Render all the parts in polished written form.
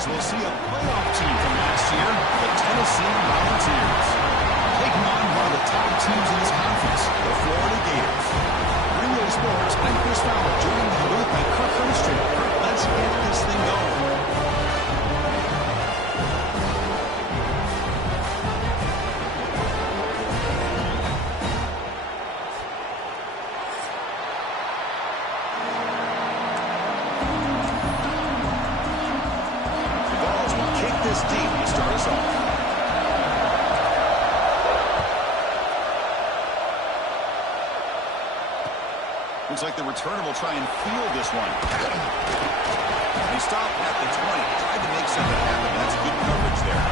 as we'll see a playoff team from last year, the Tennessee Volunteers, taking on one of the top teams in this conference, the Florida Gators. Radio Sports, I'm Chris Fowler, joined in the booth by Kirk Hermstrom. Kirk, let's get this thing going. Looks like the returner will try and field this one. They stop at the 20. Tried to make something happen. That's good coverage there.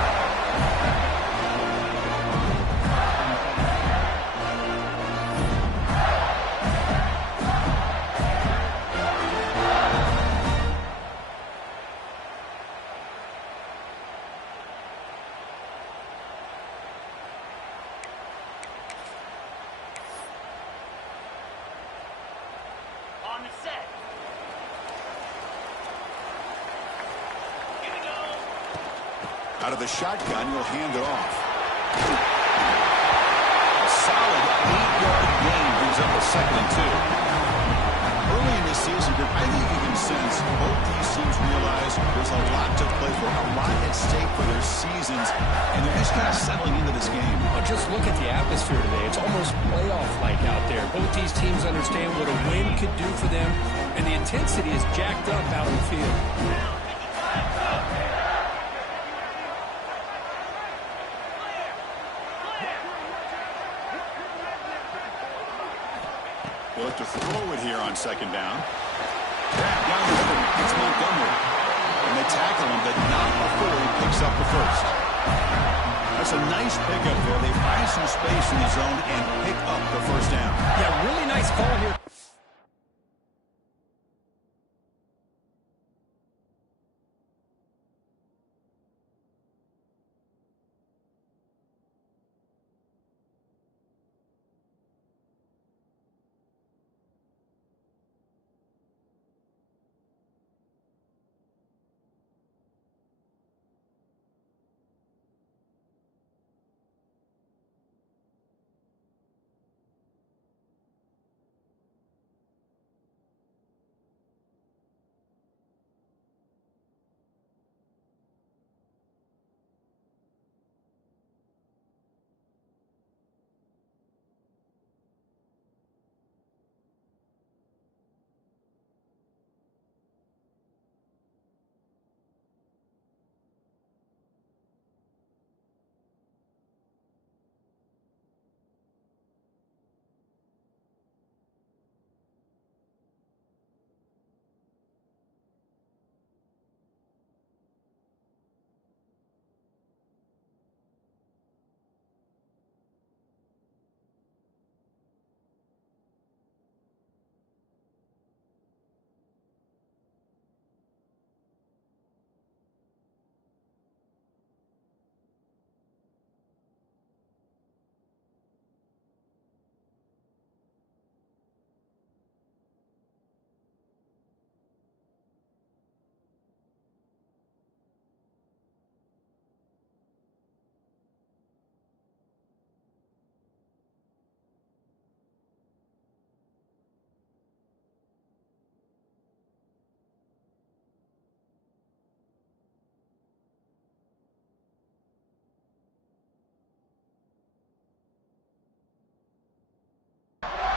Out of the shotgun, you'll hand it off. A solid 8-yard gain brings up a 2nd and 2. Early in this season, I think you can sense both these teams realize there's a lot to play for, a lot at stake for their seasons, and they're just kind of settling into this game. Well, just look at the atmosphere today. It's almost playoff-like out there. Both these teams understand what a win could do for them, and the intensity is jacked up out on the field. They'll have to throw it here on 2nd down. Down the middle, it's Montgomery. And they tackle him, but not before he picks up the 1st. That's a nice pickup there. They find some space in the zone and pick up the 1st down. Yeah, really nice call here.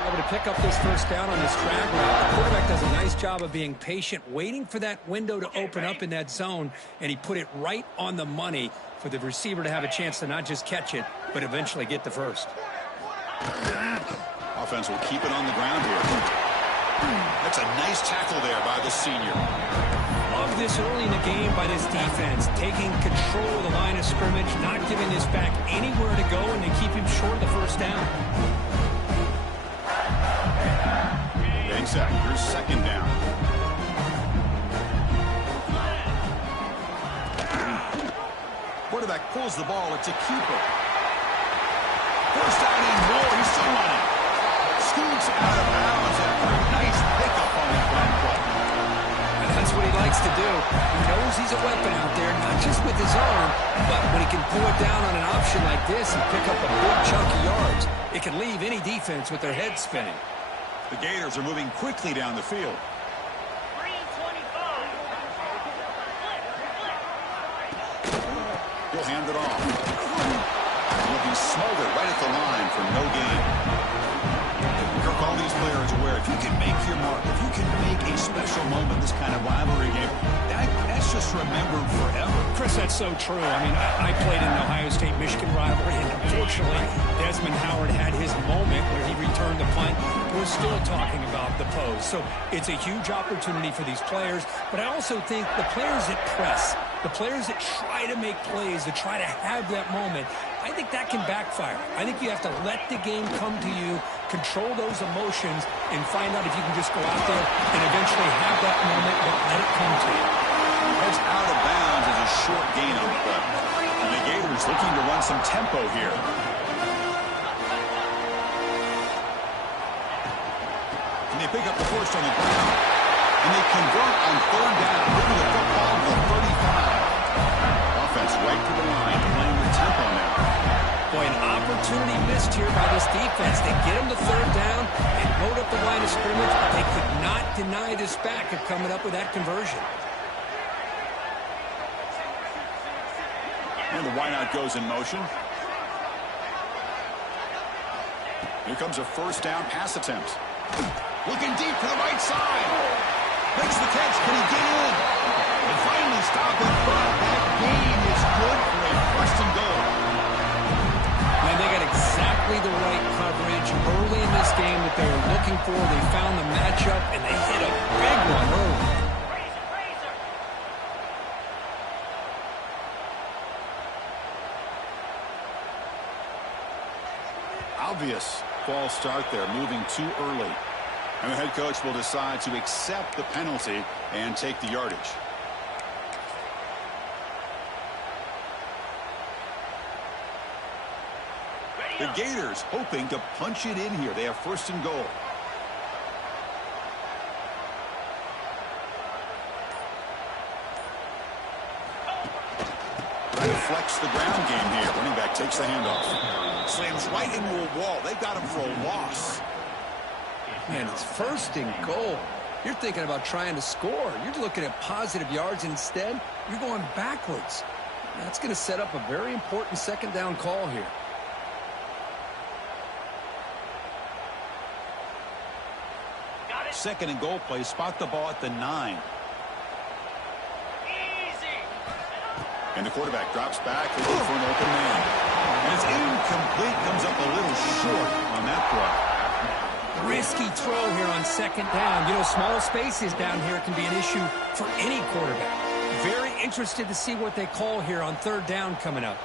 Able to pick up this 1st down on this drag route. The quarterback does a nice job of being patient, waiting for that window to open up in that zone, and he put it right on the money for the receiver to have a chance to not just catch it, but eventually get the 1st. Offense will keep it on the ground here. That's a nice tackle there by the senior. Love this early in the game by this defense, taking control of the line of scrimmage, not giving this back anywhere to go, and they keep him short of the 1st down. Sack. Here's 2nd down. Quarterback pulls the ball. It's a keeper. 1st down and more. He's still running. Scoots out of bounds after a nice pickup on that run play. And that's what he likes to do. He knows he's a weapon out there, not just with his arm, but when he can pull it down on an option like this and pick up a big chunk of yards, it can leave any defense with their head spinning. The Gators are moving quickly down the field. He'll hand it off. He'll be smothered right at the line for no gain. Kirk, all these players are aware, if you can make your mark, if you can make a special moment in this kind of rivalry game, that's just remembered forever. Chris, that's so true. I mean, I played in the Ohio State-Michigan rivalry, and unfortunately, Desmond Howard had his moment where he returned the punt. We're still talking about the pose. So it's a huge opportunity for these players, but I also think the players that press, the players that try to make plays, that try to have that moment, I think that can backfire. I think you have to let the game come to you, control those emotions, and find out if you can just go out there and eventually have that moment, but let it come to you. That's out of bounds as a short gain on the play. And the Gators looking to run some tempo here. And they pick up the first on the ground. And they convert on third down, moving the football to the 35. Offense right to the line, playing with tempo now. Boy, an opportunity missed here by this defense. They get him to third down and load up the line of scrimmage, but they could not deny this back of coming up with that conversion. And the wideout goes in motion. Here comes a first down pass attempt. Looking deep to the right side. Makes the catch. Can he get in? And finally stop it. But that gain is good for a first and goal. And they got exactly the right coverage early in this game that they were looking for. They found the matchup, and they hit a big one early. Obvious false start there, moving too early. And the head coach will decide to accept the penalty and take the yardage. The Gators hoping to punch it in here. They have first and goal. Trying to flex the ground game here. Running back takes the handoff. Slams right into a wall. They've got him for a loss. Man, it's first and goal. You're thinking about trying to score. You're looking at positive yards. Instead, you're going backwards. That's going to set up a very important second down call here. Second and goal play. Spot the ball at the 9. And the quarterback drops back looking for an open man. And it's incomplete. Comes up a little short on that throw. Risky throw here on second down. You know, small spaces down here can be an issue for any quarterback. Very interested to see what they call here on third down coming up.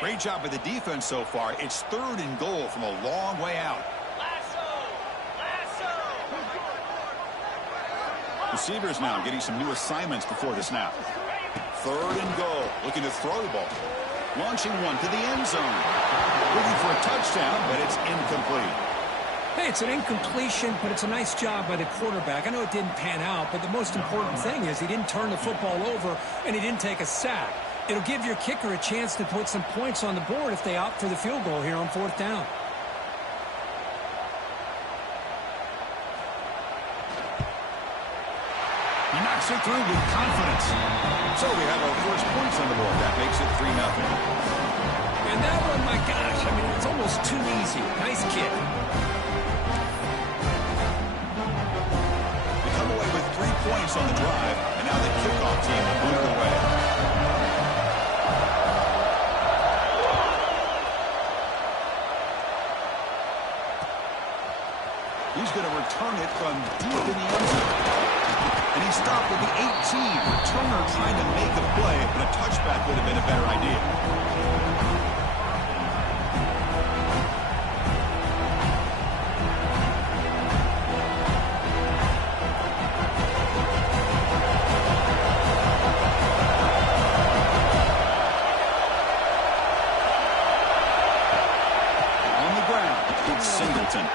Great job by the defense so far. It's third and goal from a long way out. Receivers now getting some new assignments before the snap. Third and goal. Looking to throw the ball. Launching one to the end zone. Looking for a touchdown, but it's incomplete. Hey, it's an incompletion, but it's a nice job by the quarterback. I know it didn't pan out, but the most important thing is he didn't turn the football over and he didn't take a sack. It'll give your kicker a chance to put some points on the board if they opt for the field goal here on fourth down. He knocks it through with confidence. So we have our first points on the board. That makes it 3-0. And that one, my gosh, I mean, it's almost too easy. Nice kick. They come away with 3 points on the drive, and now the kickoff team will move it away. He's going to return it from deep in the end zone. And he stopped at the 18. Returner trying to make a play, but a touchback would have been a better idea. Singleton.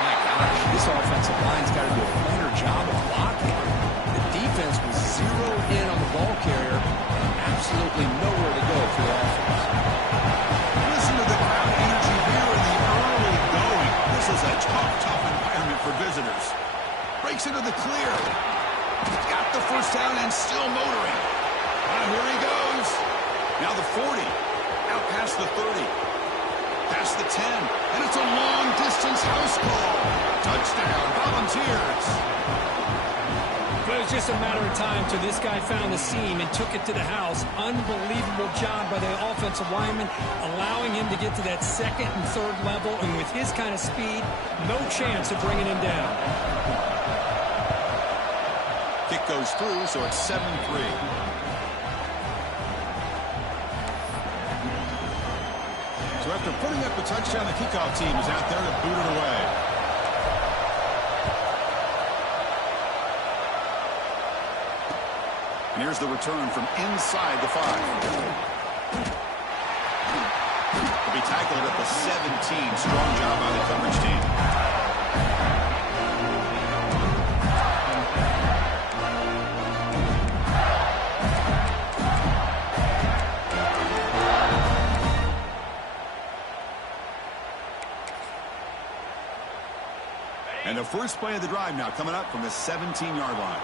My gosh, this offensive line's got to do a better job of blocking. The defense was zeroed in on the ball carrier and absolutely nowhere to go for the offense. Listen to the crowd energy here in the early going. This is a tough environment for visitors. Breaks into the clear. Got the first down and still motoring. Here he goes. Now the 40. Out past the 30. Past the 10. And it's a long-distance house call. Touchdown, Volunteers. But it was just a matter of time till this guy found the seam and took it to the house. Unbelievable job by the offensive lineman, allowing him to get to that second and third level. And with his kind of speed, no chance of bringing him down. Kick goes through, so it's 7-3. So after putting up the touchdown, the kickoff team is out there to boot it away. And here's the return from inside the 5. He'll be tackled at the 17. Strong job by the coverage team. And the first play of the drive now coming up from the 17-yard line.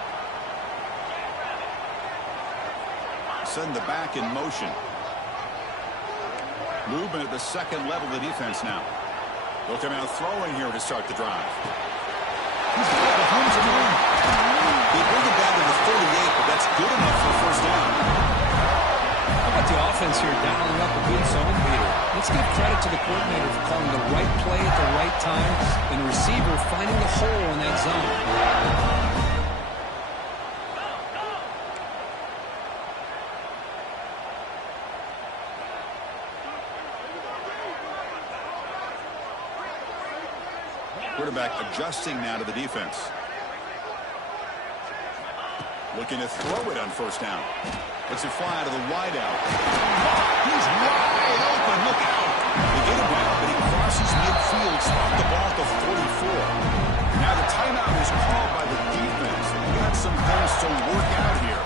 Send the back in motion. Movement at the second level of the defense now. They'll come out throwing here to start the drive. He's got the home to run. They bring it down to the 38, but that's good enough for a first down. How about the offense here dialing up a good zone beater? Let's give credit to the coordinator for calling the right play at the right time and the receiver finding the hole in that zone. Quarterback adjusting now to the defense. Looking to throw it on first down. Lets it fly out of the wideout. He's wide open. Look out. They get him down, but he crosses midfield. Spot the ball at the 44. Now the timeout is called by the defense. They've got some things to work out here.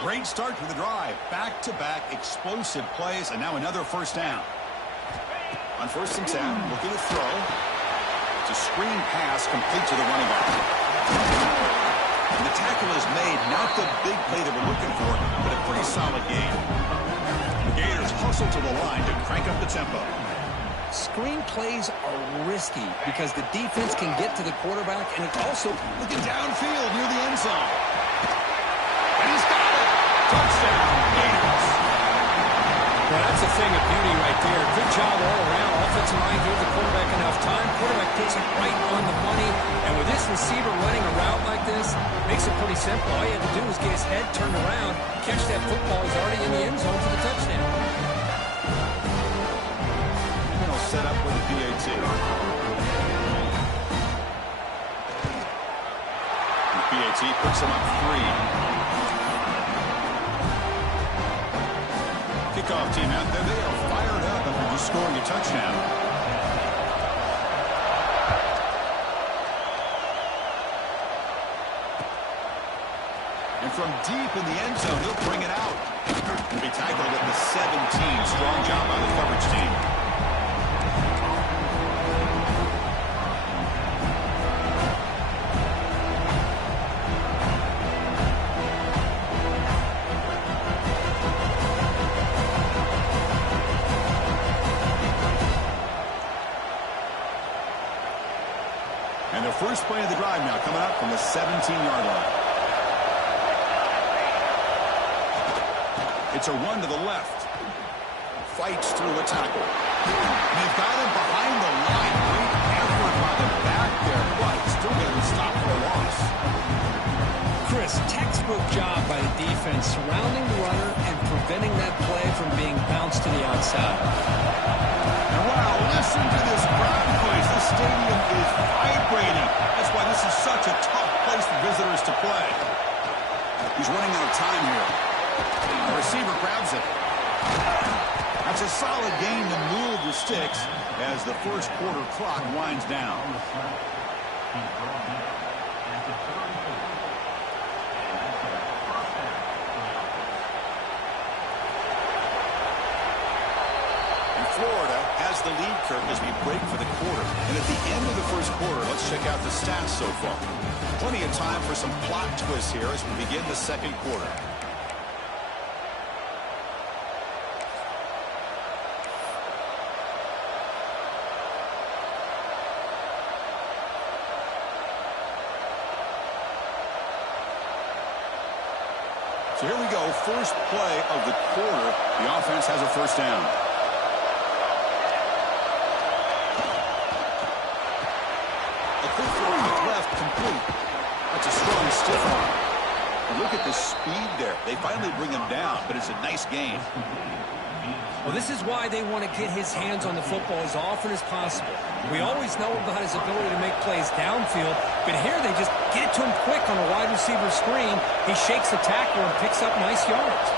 Great start to the drive. Back-to-back explosive plays, and now another first down. On first and 10, looking to throw. It's a screen pass complete to the running back. And the tackle is made. Not the big play that we're looking for, but a pretty solid gain. The Gators hustle to the line to crank up the tempo. Screen plays are risky because the defense can get to the quarterback, and it's also looking downfield near the end zone. And he's got it. Touchdown, Gators. Well, that's a thing of beauty right there. Good job all around. Offensive line gave the quarterback enough time. Quarterback puts it right on the money. And with this receiver running a route like this, makes it pretty simple. All you had to do was get his head turned around, catch that football. He's already in the end zone for the touchdown. And he'll set up with a PAT. The PAT puts him up 3. Kickoff team out there. They are fired up after just scoring a touchdown. And from deep in the end zone, they'll bring it out. He'll be tackled at the 17. Strong job by the coverage team. And the first play of the drive now coming up from the 17-yard line. It's a run to the left. Fights through a tackle. They've got him behind the line. Great effort by the back there, but still going to stop for a loss. Chris, textbook job by the defense surrounding the runner and preventing that play from being bounced to the outside. And wow, listen to this crowd noise. The stadium is vibrating. That's why this is such a tough play force the visitors to play. He's running out of time here. The receiver grabs it. That's a solid gain to move the sticks as the first quarter clock winds down. Florida has the lead, Kirk, as we break for the quarter. And at the end of the first quarter, let's check out the stats so far. Plenty of time for some plot twists here as we begin the second quarter. So here we go, first play of the quarter. The offense has a first down. Left complete. That's a strong stiff arm. And look at the speed there. They finally bring him down, but it's a nice gain. Well, this is why they want to get his hands on the football as often as possible. We always know about his ability to make plays downfield, but here they just get it to him quick on a wide receiver screen. He shakes the tackler and picks up nice yards.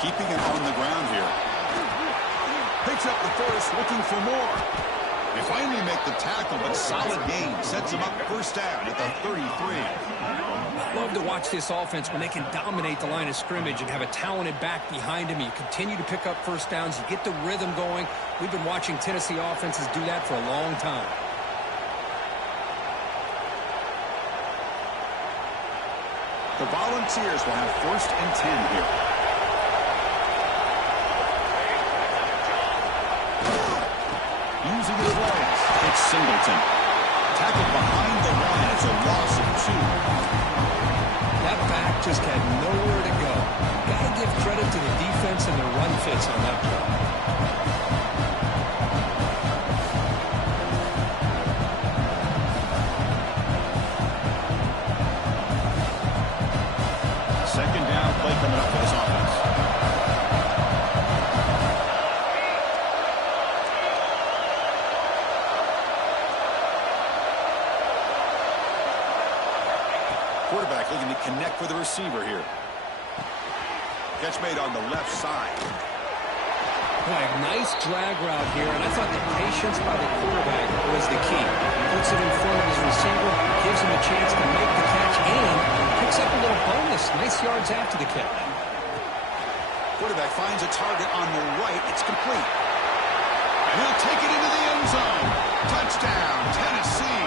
Keeping it on the ground here. Picks up the first, looking for more. They finally make the tackle, but solid gain. Sets him up first down at the 33. I love to watch this offense when they can dominate the line of scrimmage and have a talented back behind him. You continue to pick up first downs. You get the rhythm going. We've been watching Tennessee offenses do that for a long time. The Volunteers will have first and 10 here. Using his legs, it's Singleton. Tackled behind the line. It's a loss of 2. That back just had nowhere to go. Got to give credit to the defense and their run fits on that play. Second down play coming up for this offense. Quarterback looking to connect with the receiver here. Catch made on the left side. Boy, nice drag route here, and I thought the patience by the quarterback was the key. Puts it in front of his receiver, gives him a chance to make the catch, and picks up a little bonus. Nice yards after the catch. Quarterback finds a target on the right. It's complete. And he'll take it into the end zone. Touchdown, Tennessee.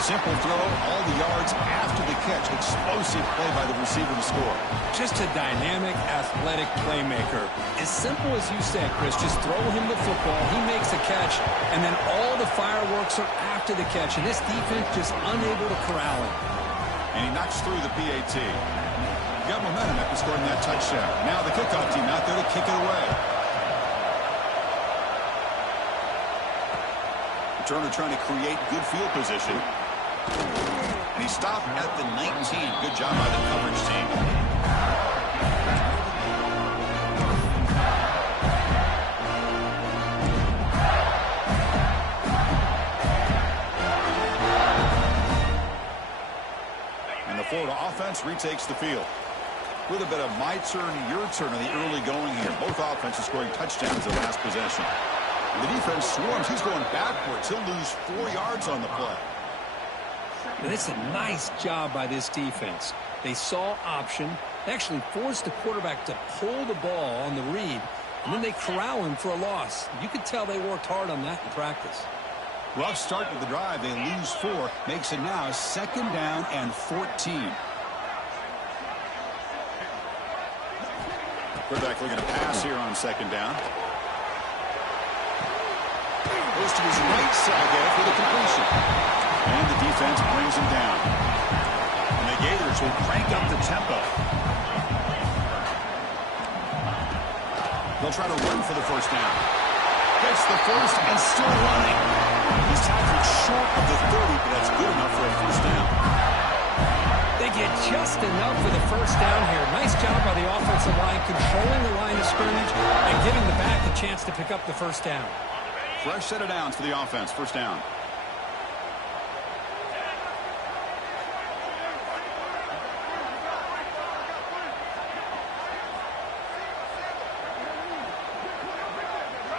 Simple throw, all the yards after the catch. Explosive play by the receiver to score. Just a dynamic, athletic playmaker. As simple as you said, Chris, just throw him the football, he makes a catch, and then all the fireworks are after the catch. And this defense just unable to corral him. And he knocks through the PAT. Got momentum after scoring that touchdown. Now the kickoff team out there to kick it away. Returner trying to create good field position. And he stopped at the 19. Good job by the coverage team. And the Florida offense retakes the field. With a bit of my turn, your turn in the early going here. Both offenses scoring touchdowns in the last possession. And the defense swarms. He's going backwards. He'll lose 4 yards on the play. And it's a nice job by this defense. They saw option. They actually forced the quarterback to pull the ball on the read, and then they corral him for a loss. You could tell they worked hard on that in practice. Rough start to the drive. They lose 4. Makes it now 2nd down and 14. Quarterback looking to pass here on 2nd down. Goes to his right side there for the completion. And the defense brings him down. And the Gators will crank up the tempo. They'll try to run for the first down. Gets the first and still running. He's tackled short of the 30, but that's good enough for a first down. They get just enough for the first down here. Nice job by the offensive line, controlling the line of scrimmage and giving the back a chance to pick up the first down. Fresh set of downs for the offense. First down.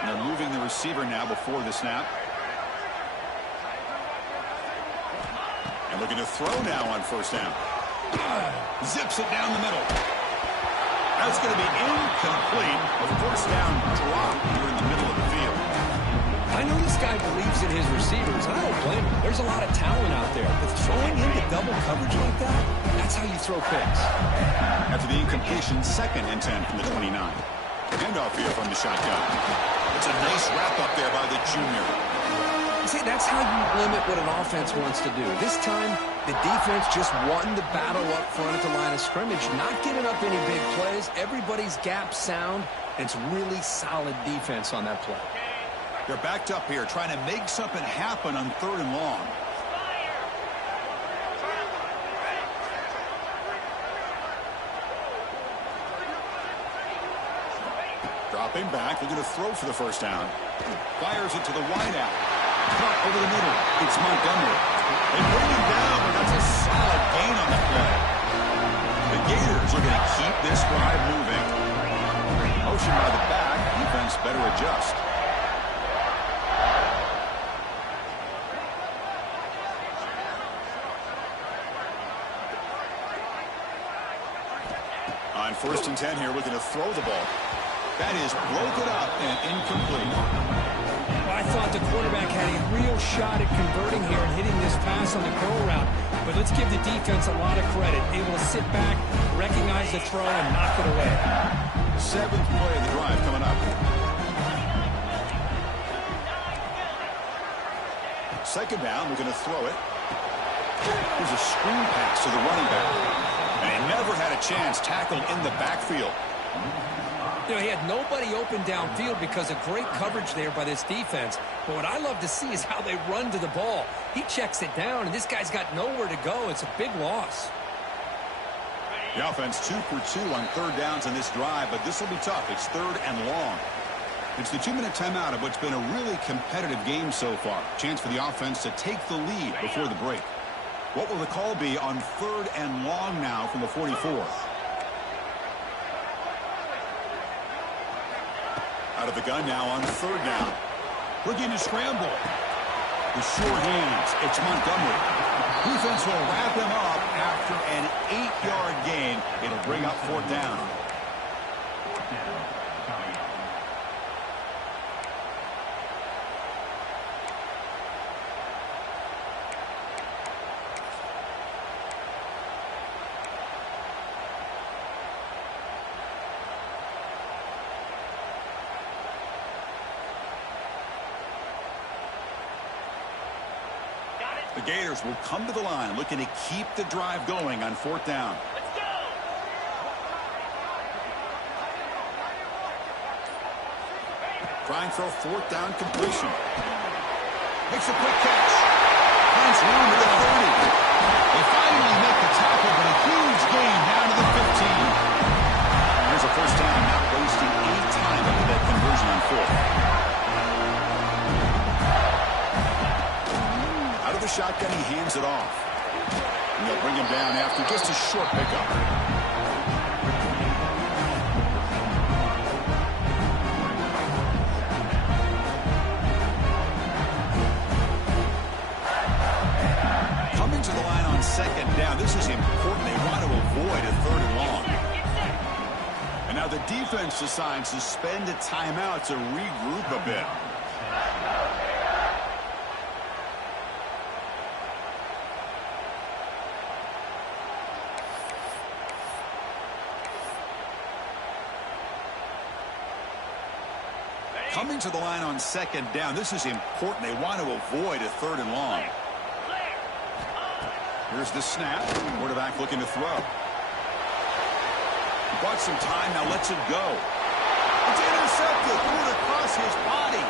They're moving the receiver now before the snap. And looking to throw now on first down. Zips it down the middle. That's going to be incomplete. A first down drop here in the middle of the field. I know this guy believes in his receivers, and I don't blame him. There's a lot of talent out there, but throwing into double coverage like that, that's how you throw picks. After the incompletion, 2nd and 10 from the 29. Handoff here from the shotgun. It's a nice wrap up there by the junior. See, that's how you limit what an offense wants to do. This time, the defense just won the battle up front at the line of scrimmage, not giving up any big plays. Everybody's gap sound, and it's really solid defense on that play. They're backed up here, trying to make something happen on 3rd and long. Dropping back, looking to throw for the first down. Fires it to the wideout. Cut over the middle. It's Montgomery. They bring him down, but that's a solid gain on the play. The Gators are going to keep this drive moving. Motion by the back. Defense better adjust. On 1st and 10 here, looking to throw the ball. That is broken up and incomplete. Well, I thought the quarterback had a real shot at converting here and hitting this pass on the curl route. But let's give the defense a lot of credit. Able to sit back, recognize the throw, and knock it away. 7th play of the drive coming up. 2nd down, we're going to throw it. Here's a screen pass to the running back. And he never had a chance tackled in the backfield. You know, he had nobody open downfield because of great coverage there by this defense. But what I love to see is how they run to the ball. He checks it down, and this guy's got nowhere to go. It's a big loss. The offense 2 for 2 on 3rd downs in this drive, but this will be tough. It's 3rd and long. It's the 2-minute timeout of what's been a really competitive game so far. Chance for the offense to take the lead before the break. What will the call be on 3rd and long now from the 44? Out of the gun now on 3rd down. Looking to scramble. The sure hands. It's Montgomery. Defense will wrap him up after an 8-yard gain. It'll bring up 4th down. The Gators will come to the line looking to keep the drive going on 4th down. Let's go. Trying for a 4th down completion. Makes a quick catch. Finds room at the 30. They finally make the tackle, but a huge gain down to the 15. There's a first down, not wasting any time after that conversion on 4th. The shotgun, he hands it off. And they'll bring him down after just a short pickup. Coming to the line on 2nd down. This is important. They want to avoid a 3rd and long. And now the defense decides to spend a timeout to regroup a bit. Coming to the line on 2nd down. This is important. They want to avoid a 3rd and long. Here's the snap. Quarterback looking to throw. He bought some time. Now lets it go. It's intercepted. Threw it across his body.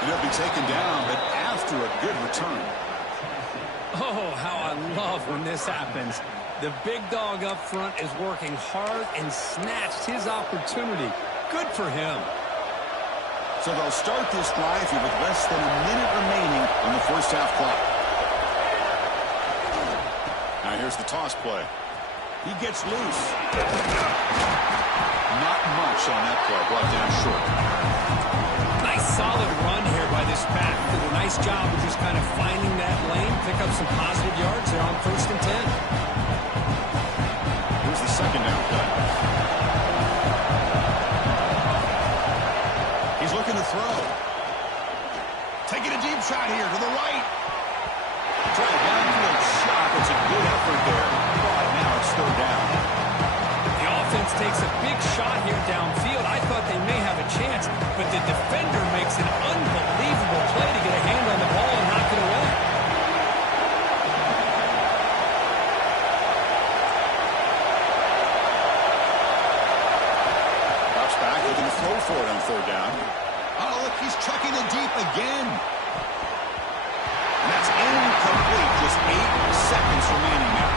And he'll be taken down, but after a good return. Oh, how I love when this happens. The big dog up front is working hard and snatched his opportunity. Good for him. So they'll start this drive here with less than a minute remaining on the first half clock. Now here's the toss play. He gets loose. Not much on that play, brought down short. Nice solid run here by this back. Did a nice job of just kind of finding that lane, pick up some positive yards there on 1st and 10. Here's the second down play. He's looking to throw. Taking a deep shot here to the right. Try a downfield shot. It's a good effort there. But now it's 3rd down. The offense takes a big shot here downfield. I thought they may have a chance, but the defender makes an unbelievable play to get a hand on the ball and knock it away. Drops back, looking to throw for it on 3rd down. Oh, look, he's chucking it deep again. And that's incomplete. Just 8 seconds remaining now.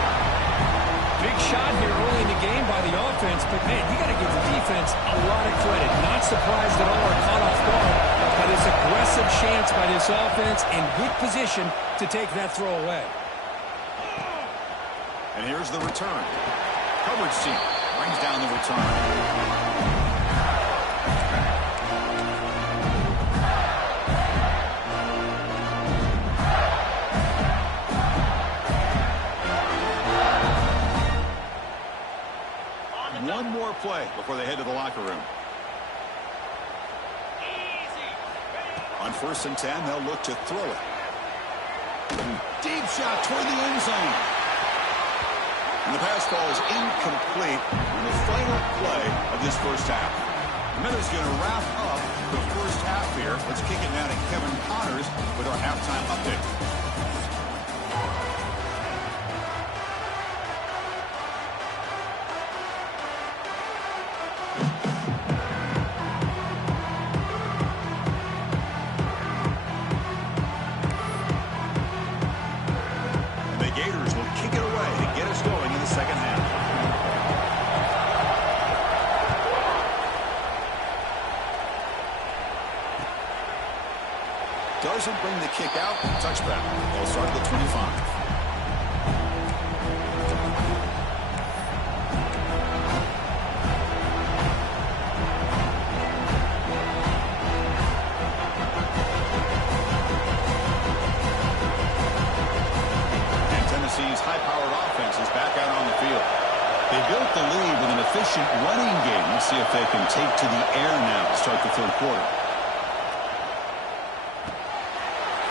Big shot here early in the game by the offense, but man, you got to give the defense a lot of credit. Not surprised at all or caught off guard by this aggressive chance by this offense in good position to take that throw away. And here's the return. Coverage team brings down the return. One more play before they head to the locker room. On 1st and 10, they'll look to throw it. Deep shot toward the end zone. And the pass ball is incomplete on the final play of this first half. Miller's going to wrap up the first half here. Let's kick it now to Kevin Connors with our halftime update. Doesn't bring the kick out. Touchback. They'll start at the 25. And Tennessee's high-powered offense is back out on the field. They built the lead with an efficient running game. Let's see if they can take to the air now to start the 3rd quarter.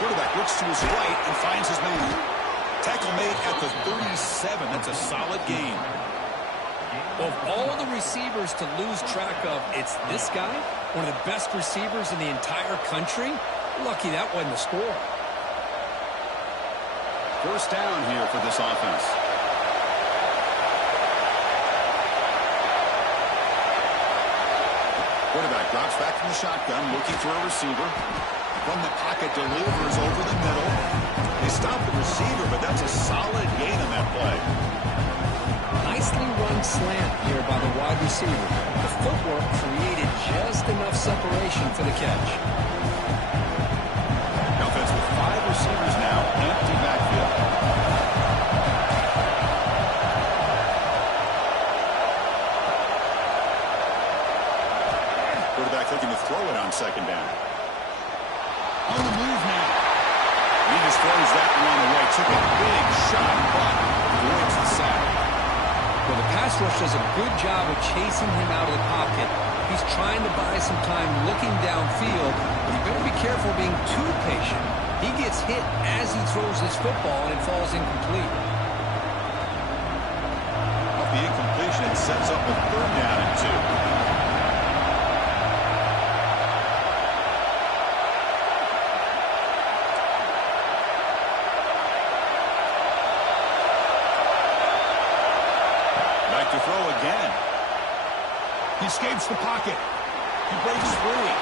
Quarterback looks to his right and finds his man. Tackle made at the 37. That's a solid gain. Of all the receivers to lose track of, it's this guy, one of the best receivers in the entire country. Lucky that wasn't a score. 1st down here for this offense. Quarterback drops back from the shotgun, looking for a receiver. From the pocket, delivers over the middle. They stop the receiver, but that's a solid gain on that play. Nicely run slant here by the wide receiver. The footwork created just enough separation for the catch. The offense with 5 receivers now, empty backfield. Quarterback looking to throw it on 2nd down. On the move now. He just throws that one away. Took a big shot, but avoids the sack. Well, the pass rush does a good job of chasing him out of the pocket. He's trying to buy some time looking downfield, but you better be careful being too patient. He gets hit as he throws his football, and it falls incomplete. Off the incompletion, it sets up a 3rd down and 2. To throw again. He escapes the pocket. He breaks free.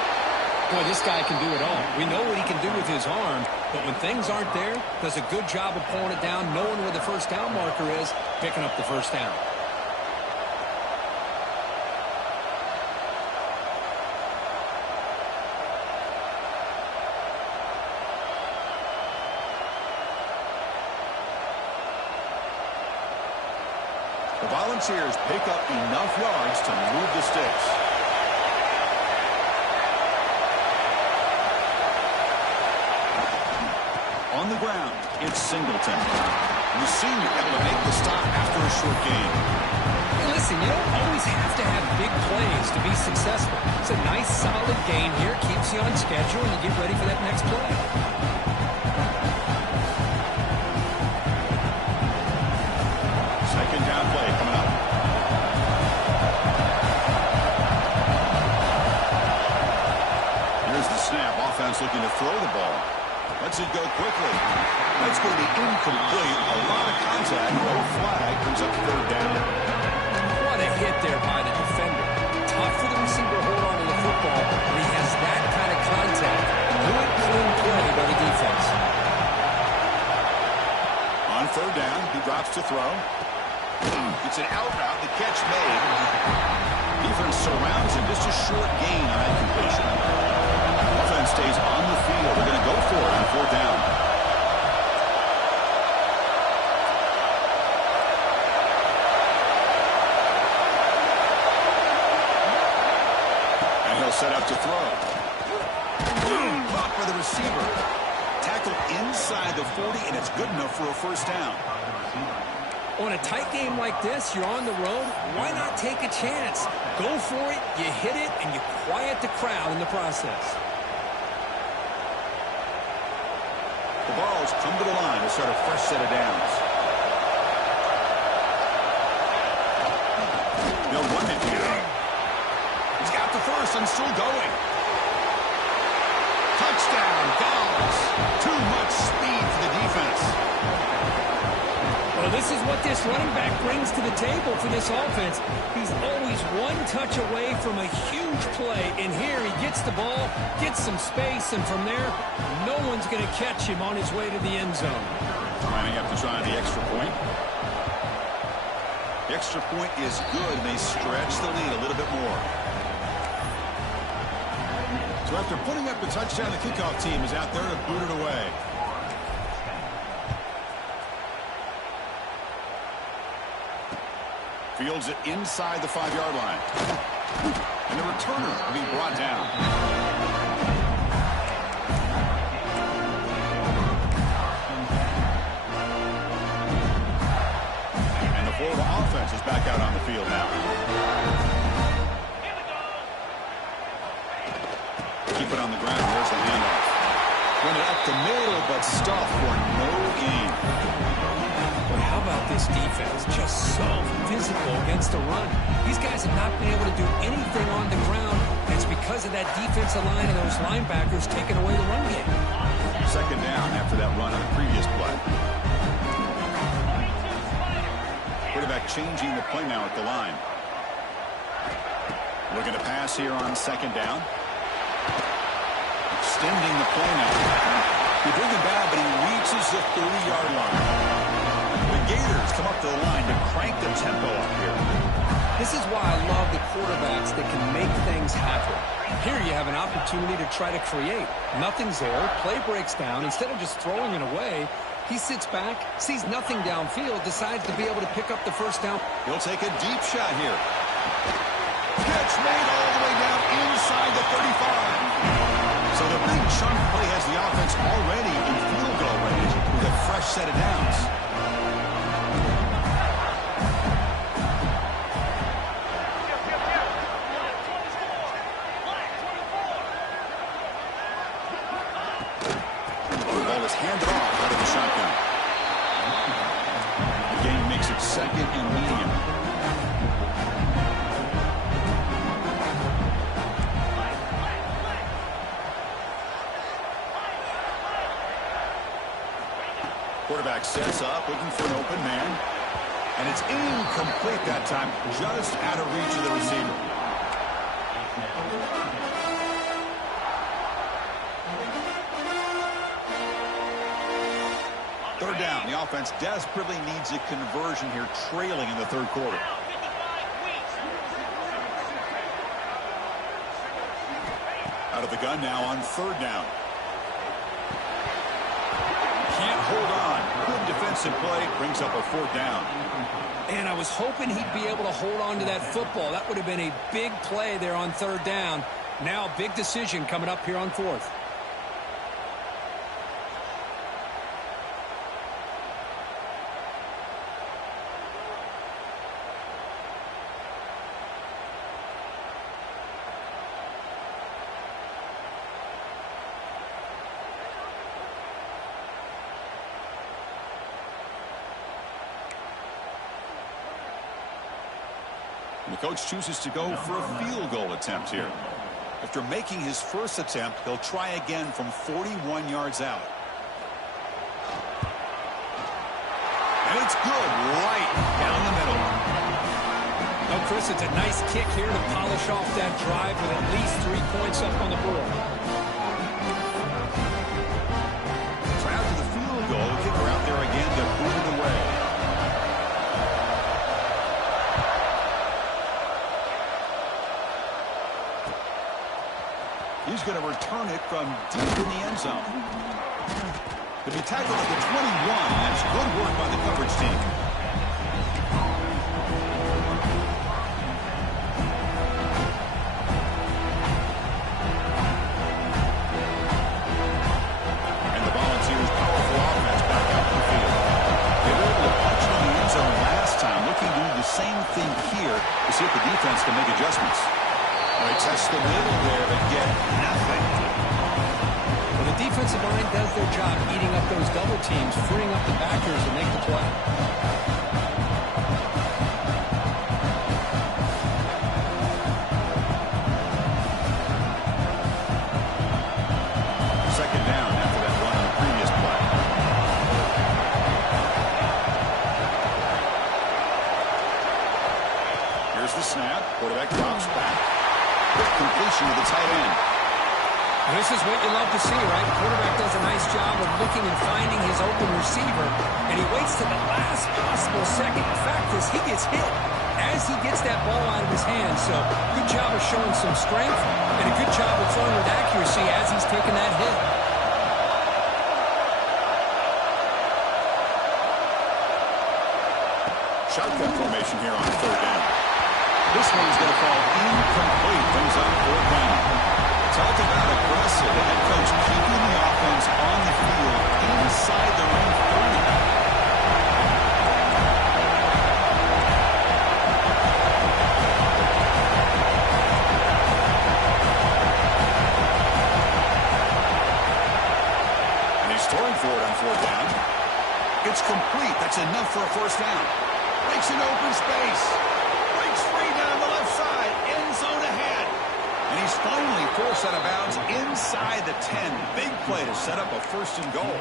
Boy, this guy can do it all. We know what he can do with his arm, but when things aren't there, does a good job of pulling it down, knowing where the 1st down marker is, picking up the 1st down. The Volunteers pick up enough yards to move the sticks. On the ground, it's Singleton. The senior able to make the stop after a short gain. Hey, listen, you don't always have to have big plays to be successful. It's a nice, solid gain here. Keeps you on schedule, and you get ready for that next play. Second down play coming up. Here's the snap. Offense looking to throw the ball. Lets it go quickly. That's going to be incomplete. A lot of contact. No flag. Comes up third down. What a hit there by the defender. Tough for the receiver to hold on to the football, but he has that kind of contact. Good, clean play by the defense. On third down, he drops to throw. It's an out route. The catch made. Defense surrounds him. Just a short gain on that completion. Offense stays on the field. They're going to go for it on fourth down. And he'll set up to throw. Caught by the receiver. Tackle inside the 40, and it's good enough for a first down. On a tight game like this, you're on the road. Why not take a chance? Go for it, you hit it, and you quiet the crowd in the process. The balls come to the line to start a fresh set of downs. They'll run it here. He's got the first and still going. Touchdown, Dogs. Too much speed for the defense. Well, this is what this running back brings to the table for this offense. He's always one touch away from a huge play. And here he gets the ball, gets some space, and from there, no one's going to catch him on his way to the end zone. Lining up to try the extra point. The extra point is good. They stretch the lead a little bit more. So after putting up the touchdown, the kickoff team is out there to boot it away. Fields it inside the 5-yard line. And the returner will be brought down. And the Florida offense is back out on the field now. Keep it on the ground. There's the handoff. Run it up the middle, but stuff for no gain. How about this defense? Just so physical against the run. These guys have not been able to do anything on the ground, and it's because of that defensive line and those linebackers taking away the run game. Second down after that run on the previous play. Quarterback changing the play now at the line. Looking to pass here on second down. Extending the play now. He bring him back, but he reaches the 30-yard line. The Gators come up to the line to crank the tempo up here. This is why I love the quarterbacks that can make things happen. Here you have an opportunity to try to create. Nothing's there. Play breaks down. Instead of just throwing it away, he sits back, sees nothing downfield, decides to be able to pick up the first down. He'll take a deep shot here. Catch made all the way down inside the 35. So the big chunk play has the offense already in field goal range with a fresh set of downs. Handed off out of the shotgun. The game makes it second and medium. Quarterback sets up, looking for an open man. And it's incomplete that time, just out of reach of the receiver. Third down. The offense desperately needs a conversion here, trailing in the third quarter. Out of the gun now on third down. Can't hold on. Good defense. defensive play brings up a 4th down. And I was hoping he'd be able to hold on to that football. That would have been a big play there on 3rd down. Now a big decision coming up here on 4th. The coach chooses to go for a field goal attempt here. After making his first attempt, he'll try again from 41 yards out. And it's good right down the middle. Oh, Chris, it's a nice kick here to polish off that drive with at least 3 points up on the board. So after the field goal, the kicker out there again to boot it away. He's going to return it from deep in the end zone. To be tackled at the 21, that's good work by the coverage team. And the Volunteers' powerful offense back out the field. They were able to punch it in the end zone last time, looking to do the same thing here to see if the defense can make adjustments. They test the middle there, but get nothing. Well, the defensive line does their job eating up those double teams, freeing up the backers to make the play. Second down after that run on the previous play. Here's the snap. Quarterback drops back. Quick completion to the tight end. This is what you love to see, right? The quarterback does a nice job of looking and finding his open receiver, and he waits to the last possible second. In fact, as he gets hit, as he gets that ball out of his hands. So good job of showing some strength, and a good job of throwing with accuracy as he's taking that hit. Shotgun formation here on 3rd down. This one's going to fall incomplete. Brings up 4th down. Talk about aggressive. The head coach keeping the offense on the field inside their own 30. And he's throwing for it on 4th down. It's complete. That's enough for a 1st down. Breaks an open space. Breaks free down the left side. End zone ahead. And he's finally forced out of bounds inside the 10. Big play to set up a 1st and goal.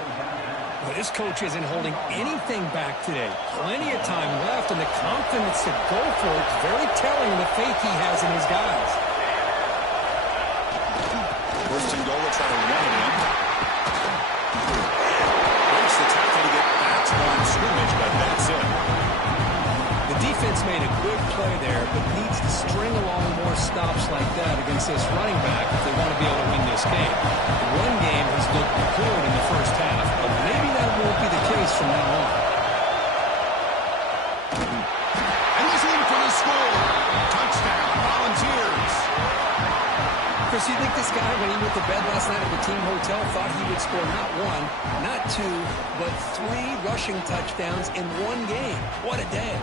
Well, this coach isn't holding anything back today. Plenty of time left, and the confidence to go for it is very telling of the faith he has in his guys. 1st and goal. Let's try to run it in. Breaks the tackle to get back to line scrimmage, but that's it. The defense made a good play there, but needs to string along more stops like that against this running back if they want to be able to win this game. The run game has looked good in the first half, but maybe that won't be the case from now on. And he's in for the score. Touchdown, Volunteers. Chris, you think this guy, when he went to bed last night at the team hotel, thought he would score not 1, not 2, but 3 rushing touchdowns in one game? What a day.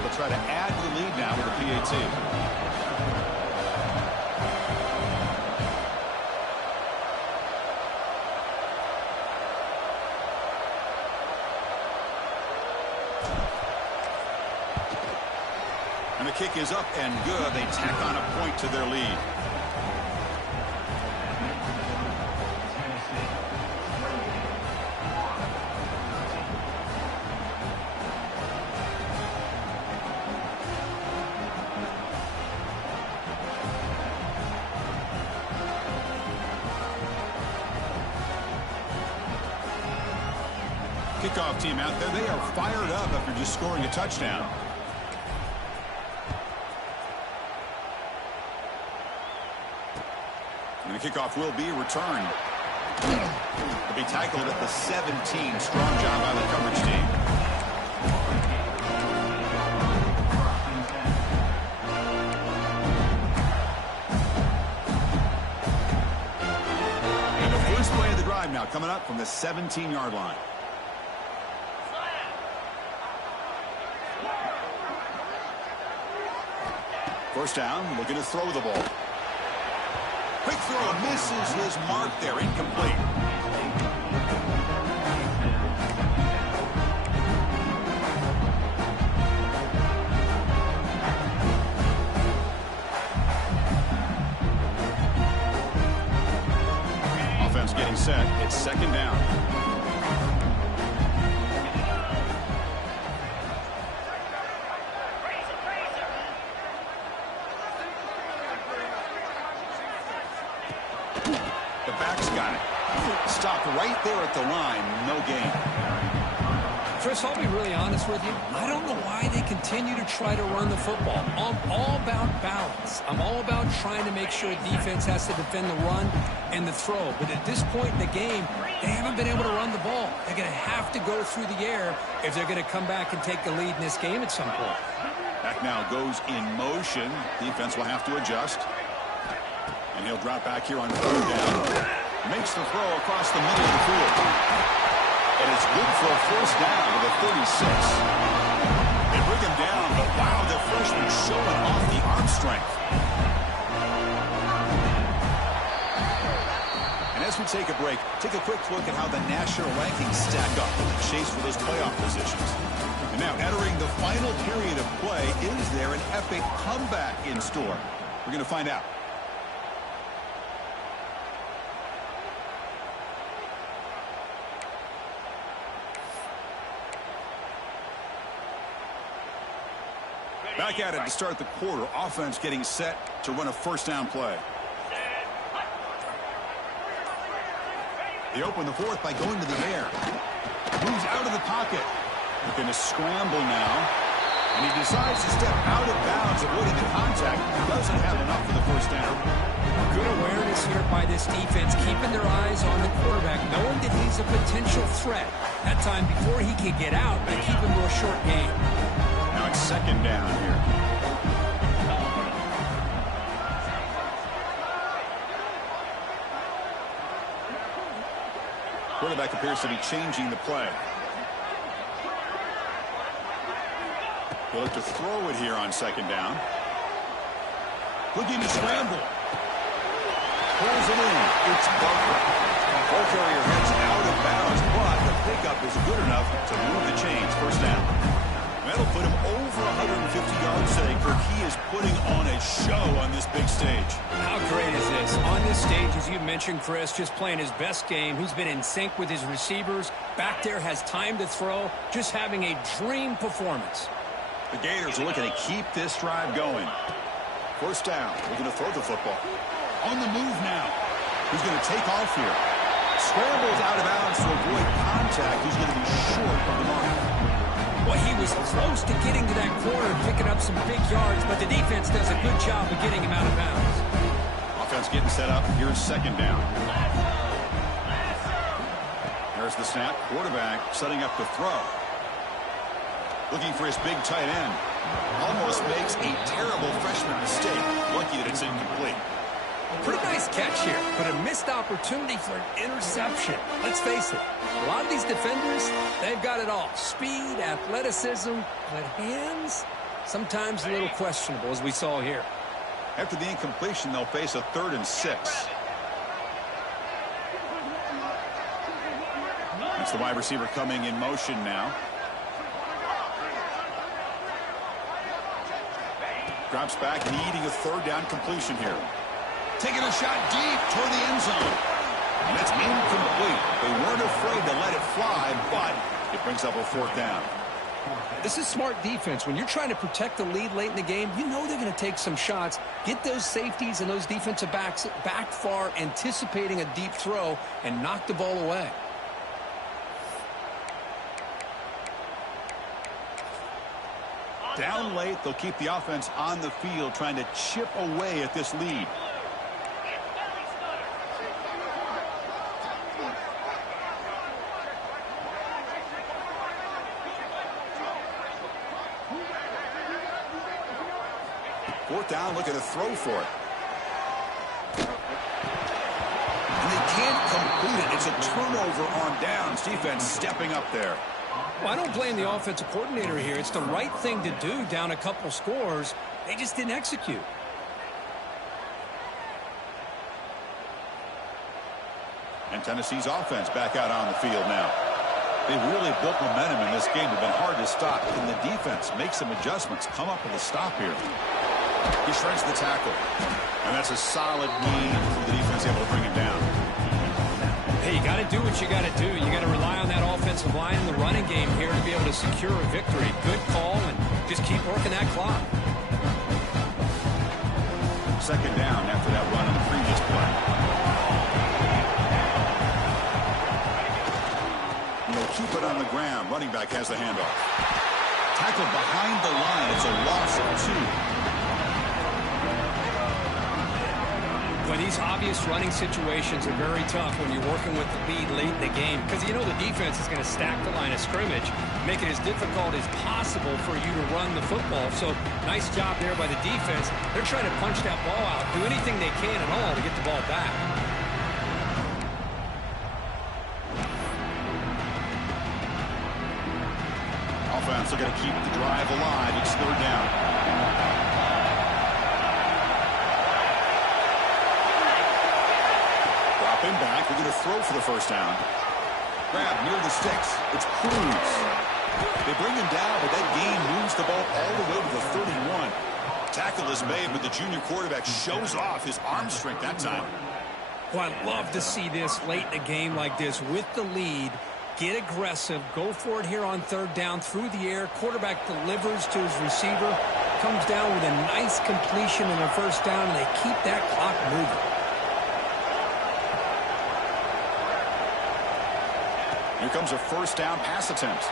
They'll try to add to the lead now with the PAT. And the kick is up and good. They tack on a point to their lead. Kickoff team out there. They are fired up after just scoring a touchdown. And the kickoff will be returned. He'll be tackled at the 17. Strong job by the coverage team. And the first play of the drive now coming up from the 17-yard line. First down, looking to throw the ball. Quick throw, misses his mark there, incomplete. Offense getting set. It's second down. The back's got it. Stopped right there at the line. No gain. Chris, I'll be really honest with you. I don't know why they continue to try to run the football. I'm all about balance. I'm all about trying to make sure defense has to defend the run and the throw. But at this point in the game, they haven't been able to run the ball. They're going to have to go through the air if they're going to come back and take the lead in this game at some point. Back now goes in motion. Defense will have to adjust. And he'll drop back here on third down. Makes the throw across the middle of the field. And it's good for a first down to the 36. They bring him down, but wow, the freshman showing off the arm strength. And as we take a break, take a quick look at how the national rankings stack up in the chase for those playoff positions. And now entering the final period of play, is there an epic comeback in store? We're going to find out. Back at it to start the quarter. Offense getting set to run a first down play. They open the fourth by going to the air. Moves out of the pocket. Looking to scramble now. And he decides to step out of bounds, avoiding the contact. Doesn't have enough for the first down. Good awareness here by this defense, keeping their eyes on the quarterback, knowing that he's a potential threat. That time before he could get out, they keep him to a short gain. Now it's second down here. Quarterback appears to be changing the play. He'll look to throw it here on second down. Looking to scramble. Pulls it in. It's Barker. Ball carrier heads out of bounds, but the pickup is good enough to move the chains. First down. That'll put him over 150 yards today. Kirk, he is putting on a show on this big stage. How great is this? On this stage, as you mentioned, Chris, just playing his best game. He's been in sync with his receivers. Back there, has time to throw. Just having a dream performance. The Gators are looking to keep this drive going. First down. Looking to throw the football. On the move now. Who's going to take off here? Scrambles out of bounds to avoid contact. Who's going to be short of the mark? Well, he was close to getting to that corner, picking up some big yards, but the defense does a good job of getting him out of bounds. Offense getting set up. Here's second down. There's the snap. Quarterback setting up to throw. Looking for his big tight end. Almost makes a terrible freshman mistake. Lucky that it's incomplete. Pretty nice catch here, but a missed opportunity for an interception. Let's face it, a lot of these defenders, they've got it all. Speed, athleticism, but hands, sometimes a little questionable, as we saw here. After the incompletion, they'll face a 3rd and 6. That's the wide receiver coming in motion now. Drops back, needing a 3rd down completion here. Taking a shot deep toward the end zone. And it's incomplete. They weren't afraid to let it fly, but it brings up a 4th down. This is smart defense. When you're trying to protect the lead late in the game, you know they're going to take some shots. Get those safeties and those defensive backs back far, anticipating a deep throw, and knock the ball away. Down late, they'll keep the offense on the field, trying to chip away at this lead. Fourth down, looking to throw for it. And they can't complete it. It's a turnover on downs. Defense stepping up there. Well, I don't blame the offensive coordinator here. It's the right thing to do down a couple scores. They just didn't execute. And Tennessee's offense back out on the field now. They've really built momentum in this game. It's been hard to stop. Can the defense make some adjustments? Come up with a stop here. He shreds the tackle. And that's a solid gain for the defense able to bring him down. Hey, you got to do what you got to do. You got to rely on that offensive line in the running game here to be able to secure a victory. Good call, and just keep working that clock. Second down after that run on the previous play. And they'll keep it on the ground. Running back has the handoff. Tackled behind the line. It's a loss of 2. Well, these obvious running situations are very tough when you're working with the lead late in the game because you know the defense is going to stack the line of scrimmage, make it as difficult as possible for you to run the football. So nice job there by the defense. They're trying to punch that ball out, do anything they can at all to get the ball back. Offense looking to keep the drive alive. It's third down. Him back. We're going to throw for the first down. Grab near the sticks. It's Cruz. They bring him down, but that gain moves the ball all the way to the 31. Tackle is made, but the junior quarterback shows off his arm strength that time. Well, I'd love to see this late in a game like this with the lead. Get aggressive. Go for it here on third down through the air. Quarterback delivers to his receiver. Comes down with a nice completion in the first down, and they keep that clock moving. Here comes a first down pass attempt.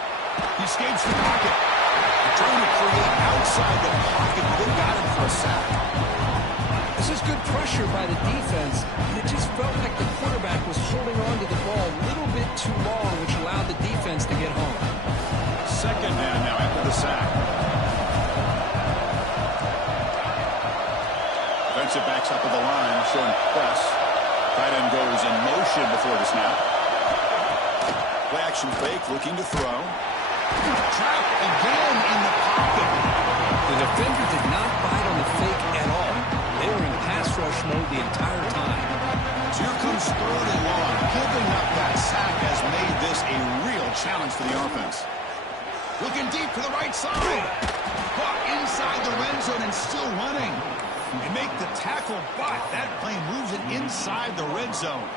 He escapes the pocket. Trying to create outside the pocket. They got him for a sack. This is good pressure by the defense. It just felt like the quarterback was holding on to the ball a little bit too long, which allowed the defense to get home. Second down now after the sack. Defensive backs up at the line, showing press. Tight end goes in motion before the snap. Play action fake, looking to throw. Trapped again in the pocket. The defender did not bite on the fake at all. They were in pass rush mode the entire time. So here comes third and long. Giving up that sack has made this a real challenge for the offense. Looking deep to the right side. Caught inside the red zone and still running. And make the tackle, but that play moves it inside the red zone.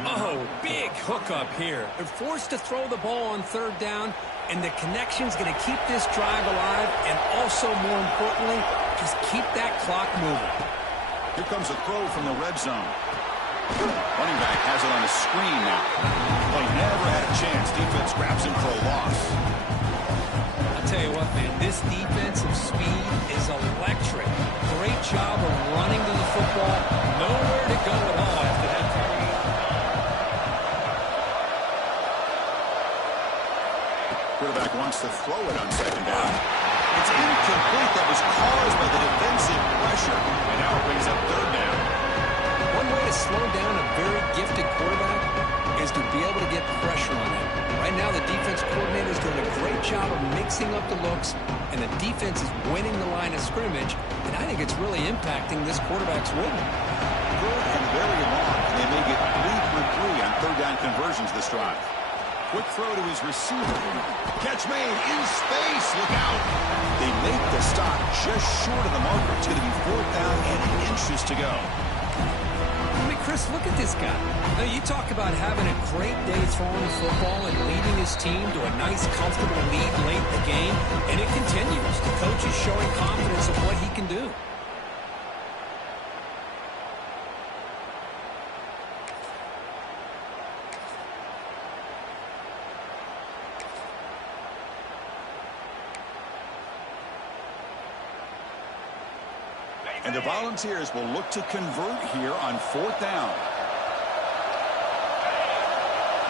Oh, big hookup here. They're forced to throw the ball on third down, and the connection's going to keep this drive alive, and also, more importantly, just keep that clock moving. Here comes a throw from the red zone. Running back has it on a screen now. Play never had a chance. Defense grabs him for a loss. I'll tell you what, man, this defensive speed is electric. Great job of running to the football. Nowhere to go at all after that carry. Quarterback wants to throw it on second down. It's incomplete. That was caused by the defensive pressure. And now it brings up third down. One way to slow down a very gifted quarterback is to be able to get pressure on him. Right now, the defense coordinator is doing a great job of mixing up the looks, and the defense is winning the line of scrimmage, and I think it's really impacting this quarterback's rhythm. Third and very long, and they may get 3 for 3 on third down conversions this drive. Quick throw to his receiver. Catch made in space. Look out. They make the stop just short of the marker. It's going to be fourth down and inches to go. I mean, Chris, look at this guy. Now, you talk about having a great day throwing the football and leading his team to a nice, comfortable lead late in the game, and it continues. The coach is showing confidence of what he can do. And the Volunteers will look to convert here on fourth down.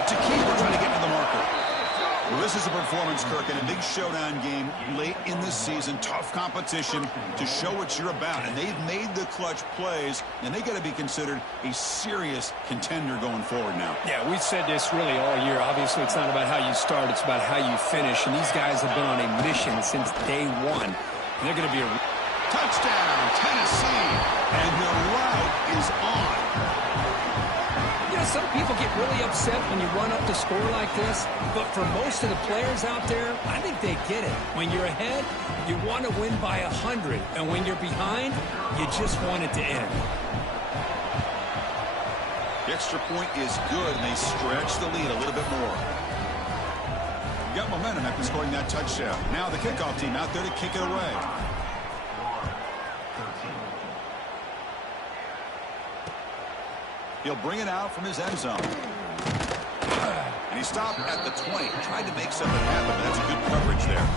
To keep, we're trying to get to the marker. Well, this is a performance, Kirk, in a big showdown game late in the season. Tough competition to show what you're about. And they've made the clutch plays, and they got to be considered a serious contender going forward now. Yeah, we've said this really all year. Obviously, it's not about how you start. It's about how you finish. And these guys have been on a mission since day one. And they're going to be a touchdown, Tennessee. And the route is on. You know, some people get really upset when you run up the score like this, but for most of the players out there, I think they get it. When you're ahead, you want to win by 100, and when you're behind, you just want it to end. The extra point is good, and they stretch the lead a little bit more. You got momentum after scoring that touchdown. Now the kickoff team out there to kick it away. He'll bring it out from his end zone. And he stopped at the 20. Tried to make something happen, but that's a good coverage there.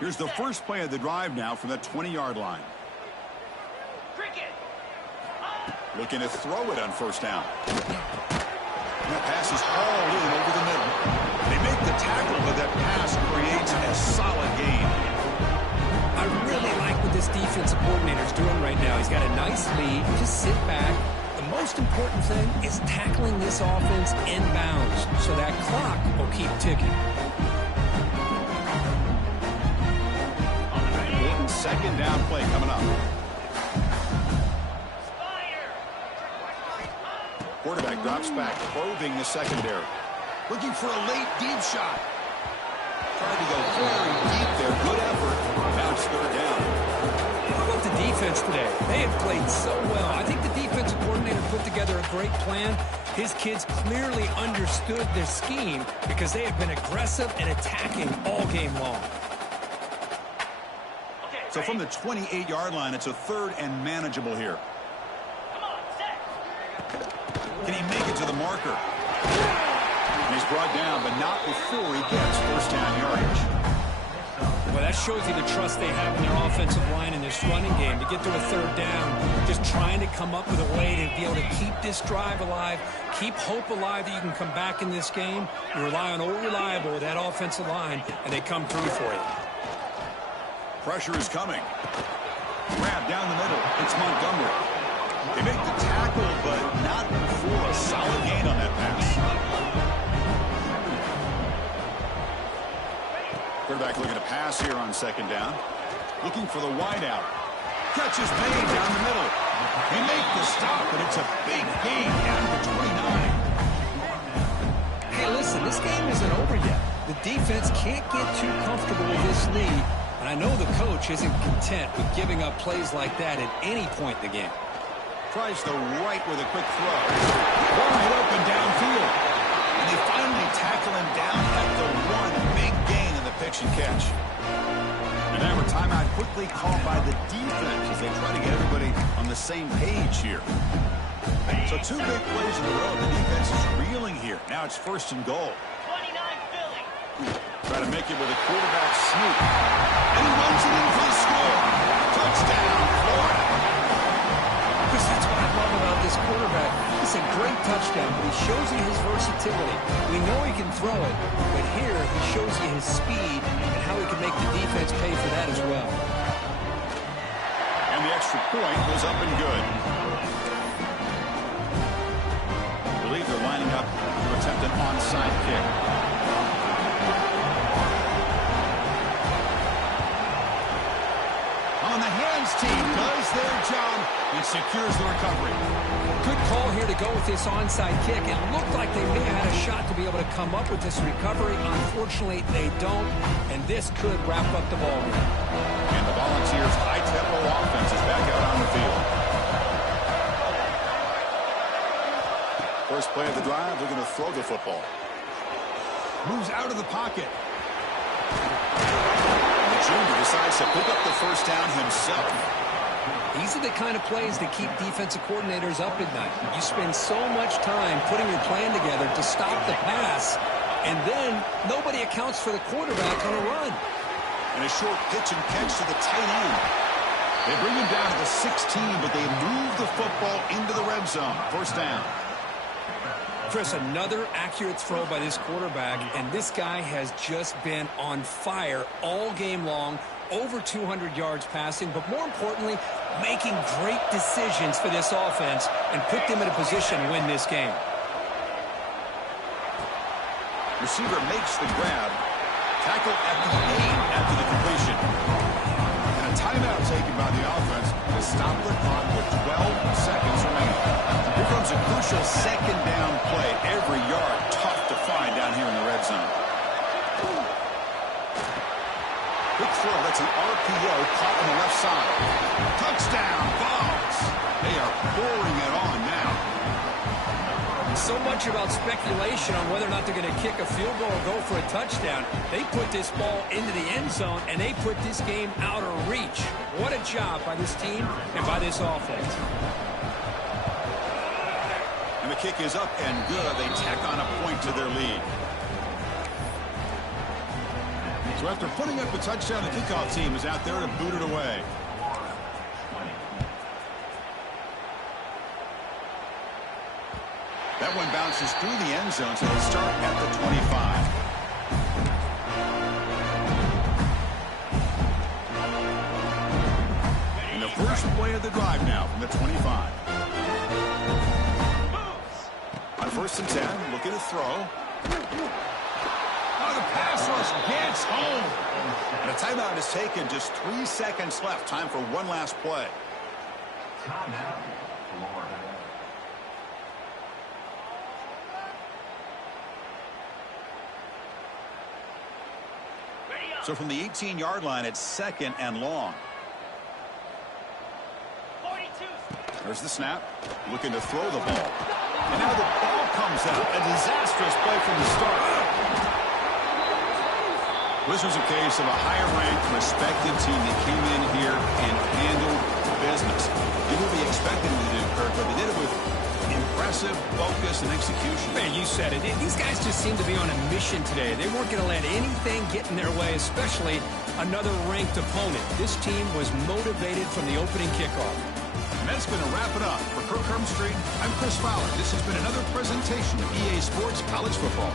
Here's the first play of the drive now from the 20-yard line. Looking to throw it on first down. That pass is hauled in over the middle. They make the tackle, but that pass creates a solid gain. I really like what this defensive coordinator is doing right now. He's got a nice lead. Just sit back. The most important thing is tackling this offense inbounds so that clock will keep ticking. Second down play coming up. Quarterback drops back, probing the secondary. Looking for a late deep shot. Tried to go very deep there. Good effort. Now it's third down. How about the defense today? They have played so well. I think the defensive coordinator put together a great plan. His kids clearly understood their scheme because they have been aggressive and attacking all game long. So from the 28-yard line, it's a third and manageable here. Can he make it to the marker? And he's brought down, but not before he gets first down yardage. Well, that shows you the trust they have in their offensive line in this running game. To get to a third down, just trying to come up with a way to be able to keep this drive alive, keep hope alive that you can come back in this game. You rely on old reliable with that offensive line, and they come through for you. Pressure is coming. Grab down the middle. It's Montgomery. They make the tackle, but not before a solid gain on that pass. Quarterback looking to pass here on second down. Looking for the wideout. Catches Payne down the middle. They make the stop, but it's a big gain down to 29. Hey, listen, this game isn't over yet. The defense can't get too comfortable with this lead. And I know the coach isn't content with giving up plays like that at any point in the game. Tries the right with a quick throw. Wide open downfield. And they finally tackle him down at the one. Big gain in the pitch and catch. And now a timeout quickly called by the defense as they try to get everybody on the same page here. So two big plays in a row. The defense is reeling here. Now it's first and goal. Try to make it with a quarterback sneak. And he runs it in for the score. Touchdown, Florida. Because that's what I love about this quarterback. It's a great touchdown, but he shows you his versatility. We know he can throw it, but here he shows you his speed and how he can make the defense pay for that as well. And the extra point was up and good. I believe they're lining up to attempt an onside kick. On the hands team does their job and secures the recovery. Good call here to go with this onside kick. It looked like they may have had a shot to be able to come up with this recovery. Unfortunately, they don't, and this could wrap up the ball game. And the Volunteers' high-tempo offense is back out on the field. First play of the drive, they're going to throw the football. Moves out of the pocket. The Jr. decides to pick up the first down himself. These are the kind of plays that keep defensive coordinators up at night. You spend so much time putting your plan together to stop the pass, and then nobody accounts for the quarterback on a run. And a short pitch and catch to the tight end. They bring him down to the 16, but they move the football into the red zone. First down. Chris, another accurate throw by this quarterback, and this guy has just been on fire all game long. Over 200 yards passing, but more importantly, making great decisions for this offense and put them in a position to win this game. Receiver makes the grab. Tackle at the 8 after the completion. And a timeout taken by the offense to stop the clock with 12 seconds remaining. Here comes a crucial second down play. Every yard tough to find down here in the red zone. Quick throw, that's an RPO caught on the left side. Touchdown, Bugs! They are pouring it on now. So much about speculation on whether or not they're going to kick a field goal or go for a touchdown. They put this ball into the end zone, and they put this game out of reach. What a job by this team and by this offense. And the kick is up and good. They tack on a point to their lead. So after putting up a touchdown, the kickoff team is out there to boot it away. That one bounces through the end zone, so they'll start at the 25. And the first play of the drive now from the 25. On 1st and 10, looking to throw. Oh, the pass rush gets home. And a timeout is taken. Just 3 seconds left. Time for one last play. Timeout, Florida. So from the 18-yard line, it's 2nd and long. 42. There's the snap. Looking to throw the ball. And now the ball comes out. A disastrous play from the start. This was a case of a higher-ranked, respected team that came in here and handled business. You will be expecting them to do, Kirk, but they did it with impressive focus and execution. Man, you said it. These guys just seem to be on a mission today. They weren't going to let anything get in their way, especially another ranked opponent. This team was motivated from the opening kickoff. And that's going to wrap it up. For Kirk Hermstreet, I'm Chris Fowler. This has been another presentation of EA Sports College Football.